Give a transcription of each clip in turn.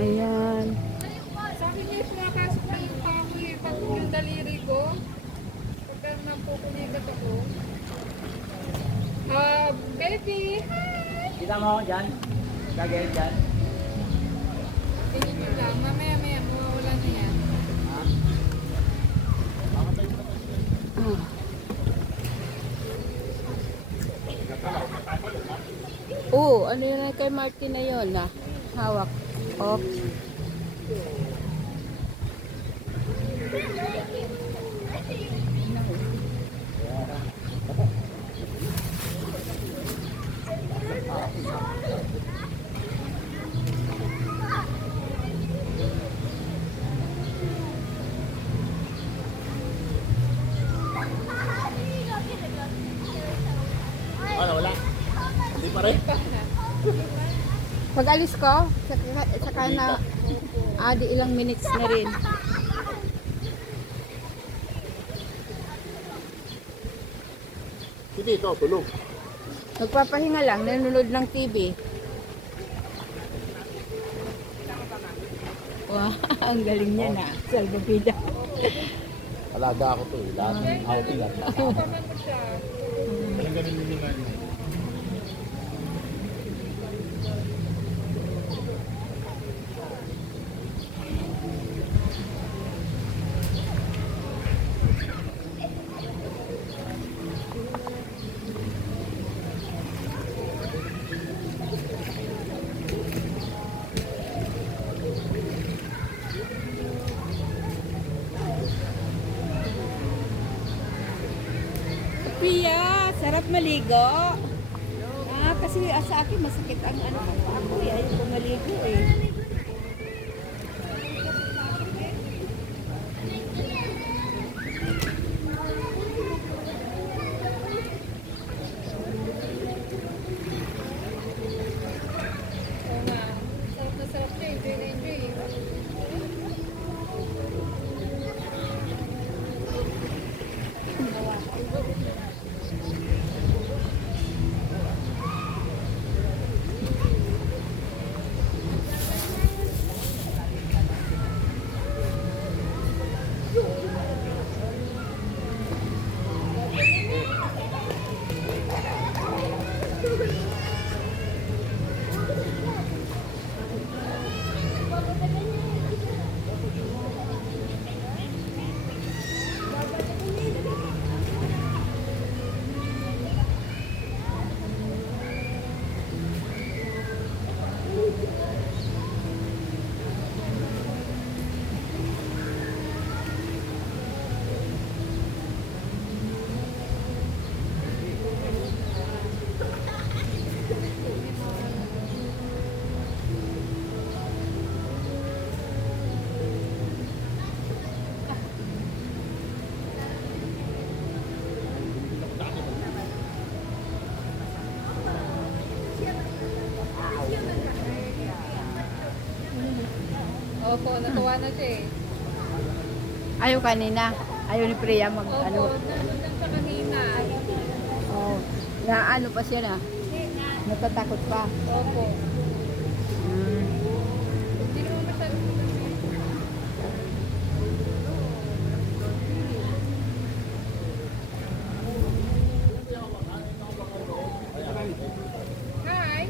Ayan. Sabi niya, sumakasok na yung pako eh. Pag yung daliri ko, pagka napukulikat ako. Baby, hi! Kita mo ako dyan? Kagaya dyan? Tingin lang, mamaya-maya, mawawala na yan. Oh, ano yun kay Martin na yun na hawak. Oh. Ano, wala? Hindi pa rin? Pag alis ko, saka na di ilang minutes na rin. Hindi ito, tulog. Nagpapahinga lang, nanonood ng TV. Wow, ang galing niya na. Salvavida. Alaga ako to eh. Lahat ng outing at Paman mo siya. walang ganun yung mga Pia, sarap maligo. Kasi sa akin masakit ang ano ko ako eh. Ayaw ko maligo eh. Oo nga. Sarap na sarap siya. Enjoy na enjoy. Opo, natuwa na siya eh. Ayaw kanina. Ayaw ni Priya mag Opo, ano. nandun siya kanina. Oh, na ano pa siya na. Natatakot pa. Opo. Hmm. Hindi naman masyadong Hi!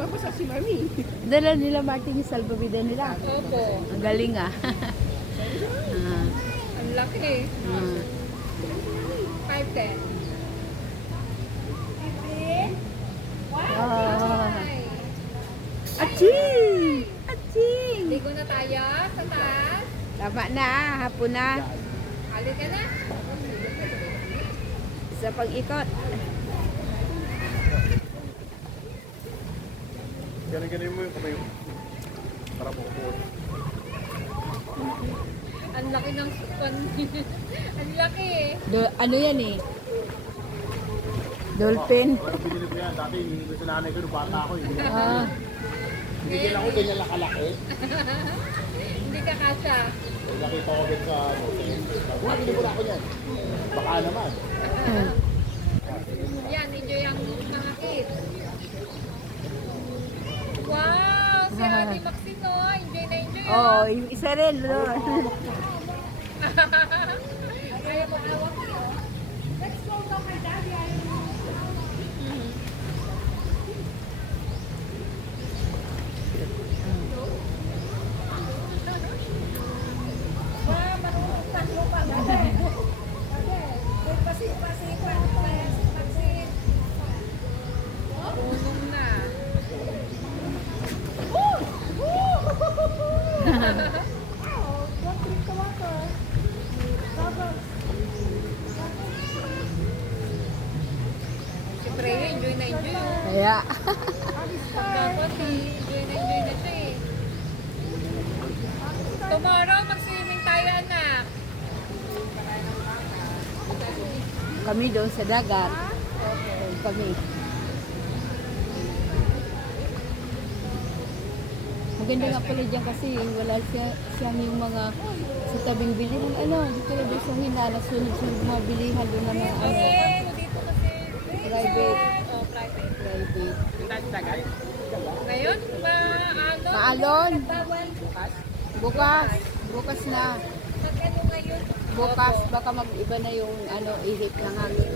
Tapos si Mami. Dala nila Martin yung salvavida nila. Opo. Ang galing ah. Ah, Ang laki. ah. 5'10". Wow. Hi! Aching! Aching! Ligo na tayo sa taas. Tama na, hapon na. Halika ka na. Sa pag-ikot. Ganun-ganun mo yung kamay mo. Para po po. Ang laki ng sukwan. Ang laki eh. Ano yan eh? Dolphin. Parang binili ko yan. Dati hinihingi sa nanay ko nung bata ako. Ah, Binigyan ako ganyan lang kalaki. Hindi ka kasha. Nakita ko din sa ano. Bumili mo na ako yan. Baka naman. Yan, enjoy ang mga kids. Oh, yung isa rin. Lord. Punong na. Siyempre, enjoy na enjoy. Kaya. Dapat enjoy na siya eh. Tomorrow, mag-swimming tayo, anak. Kami doon sa dagat. Kami. Maganda nga pala dyan kasi wala siyang yung mga sa tabing bilihan. Ano, dito na doon sa hinala, sunod-sunod mga bilihan doon na mga ano. Dito kasi. Private. Oh, private. Private. Ngayon, ba, ano? Maalon. Bawal. Bukas. Bukas na. Mag-ano ngayon? Bukas, baka mag-iba na yung ano, ihip ng hangin.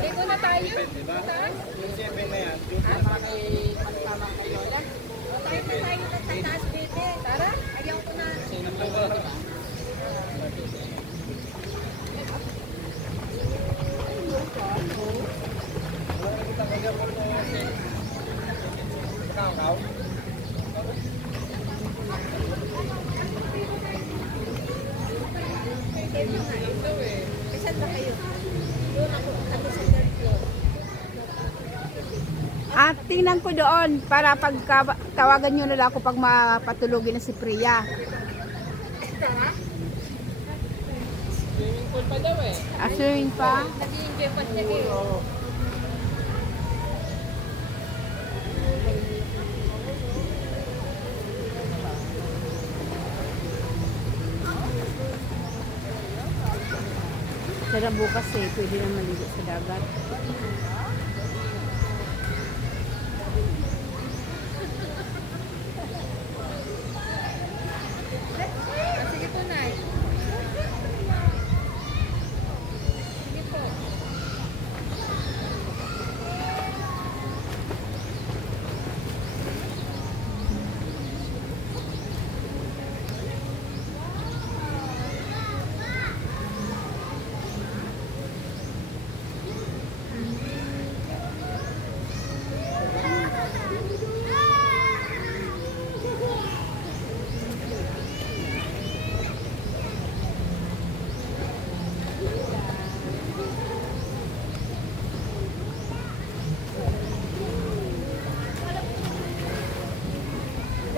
Dito na tayo. Taas? Yung 7 na yan. Tayo na tayo sa taas, baby. Tara. Ayaw ko na. Kakao. Saan ba kayo? Doon ako. Kami sa third floor. Tingnan ko doon para pag tawagan nyo na lang ako pag mapatulogin na si Priya. Swimming pool pa daw eh. Swimming pa? Nag-i-enjoy pa siya eh. Sarap bukas eh, pwede na maligo sa dagat. Sige po, Nay. Sige po.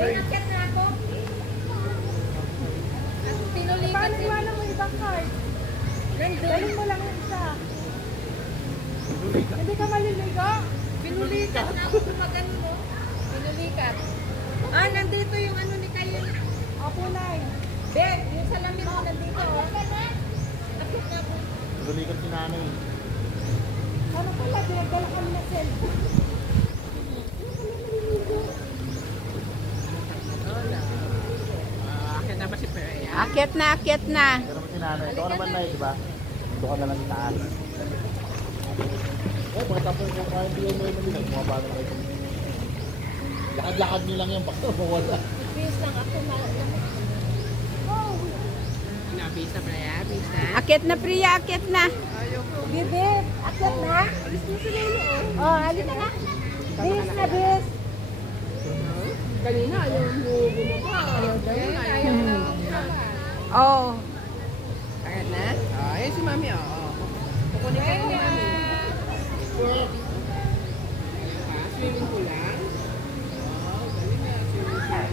Pinakit na ako. Pinulikan si... Paano mo ibang card? Dalhin mo lang yung isa. Hindi ka maliligo? Pinulikat na ako gumagano mo. Pinulikat. Nandito yung ano ni kayo. Opo, Nay. Ben, yung salamin mo nandito. Akit na ako. Tulikat si nanay. Ano pala, pinagdala kami na cellphone. Akyat na, akyat na. Pero naman si nanay. Ito naman na di ba? Ito ka na lang sa taas. Eh, pagkatapos kung kaya hindi mo yung nabinag, mga paano kayo. Lakad-lakad nyo lang yung baka mawala. Bis lang ako Akyat na, Priya, akyat na. Bibi, akyat na. Alis mo sila yun. Oh, alis na. Bis na, bis. Kanina, yung bumaba. Ayaw na. Oh. Agad na? Ayan si Mami, Kukunin ko si Mami. Swimming pool lang? Dali na, swimming pool.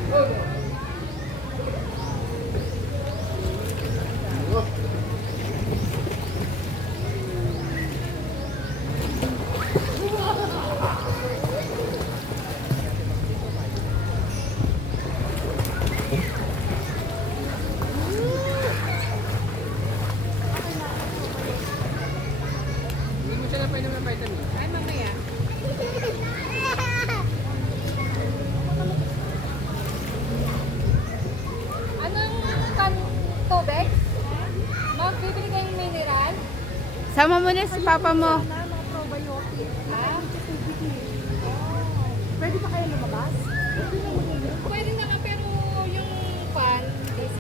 Hindi mo siya napainom ng vitamin. Ay, mamaya. Sama mo na si papa mo. Na, mga probiotic. Ha? Pwede pa kayo lumabas? Pwede na muna